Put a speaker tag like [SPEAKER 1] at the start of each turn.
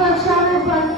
[SPEAKER 1] Thank you.